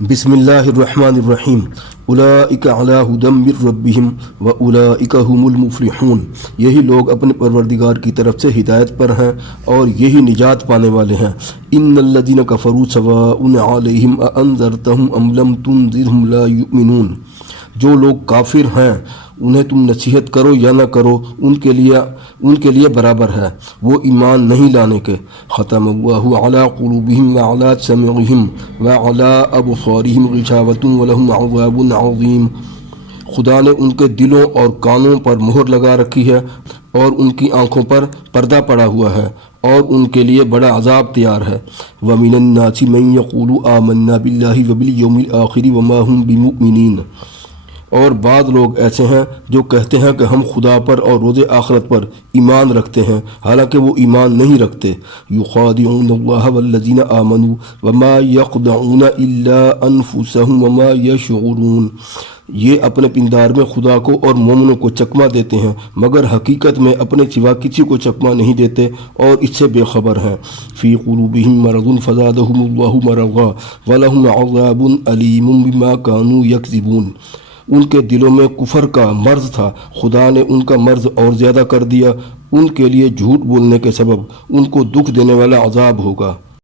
بسم اللہ الرحمن الرحیم اولئک علی ھدی من ربہم واولئک ھم المفلحون۔ یہی لوگ اپنے پروردگار کی طرف سے ہدایت پر ہیں اور یہی نجات پانے والے ہیں۔ ان الذین کفروا سواء علیہم اانذرتہم ام لم تنذرہم لا یؤمنون۔ جو لوگ کافر ہیں انہیں تم نصیحت کرو یا نہ کرو ان کے لیے برابر ہے، وہ ایمان نہیں لانے کے۔ ختم اللہ علی قلوبہم وعلی سمعہم وعلی ابصارہم غشاوۃ ولہم عذاب عظیم۔ خدا نے ان کے دلوں اور کانوں پر مہر لگا رکھی ہے اور ان کی آنکھوں پر پردہ پڑا ہوا ہے اور ان کے لیے بڑا عذاب تیار ہے۔ وَمِنَ النَّاسِ مَن يَقُولُ آمَنَّا بِاللَّهِ وَبِالْيَوْمِ الْآخِرِ وَمَا هُمْ بِمُؤْمِنِينَ۔ اور بعض لوگ ایسے ہیں جو کہتے ہیں کہ ہم خدا پر اور روز آخرت پر ایمان رکھتے ہیں، حالانکہ وہ ایمان نہیں رکھتے۔ یخادعون اللہ والذین آمنوا وما یخدعون الا انفسهم وما یشعرون۔ یہ اپنے پندار میں خدا کو اور مومنوں کو چکمہ دیتے ہیں مگر حقیقت میں اپنے سوا کسی کو چکمہ نہیں دیتے اور اس سے بے خبر ہیں۔ فی قلوبہم مرض فزادہم اللہ مرضا ولہم عذاب علیم بما کانوا یکذبون۔ ان کے دلوں میں کفر کا مرض تھا، خدا نے ان کا مرض اور زیادہ کر دیا، ان کے لیے جھوٹ بولنے کے سبب ان کو دکھ دینے والا عذاب ہوگا۔